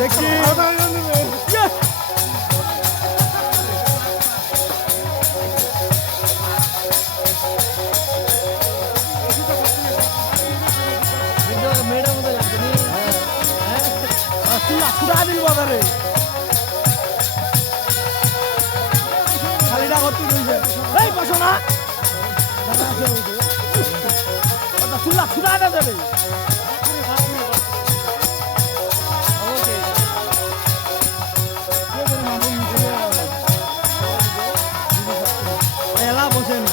দেখি মেয়েটার মধ্যে লাগছে নি চুলা দিল বাজারে খালিটা করতে রয়েছে এই বসো না চুলা চুলা না যাবে এলা বসেন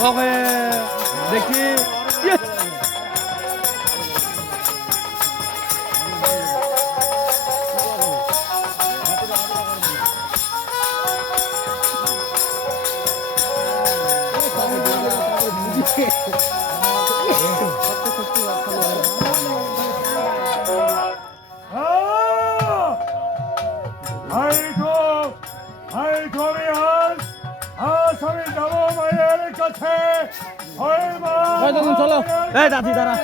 ওকে দেখি আমি যাবো মায়ের কাছে চলো এই দাদি দাঁড়া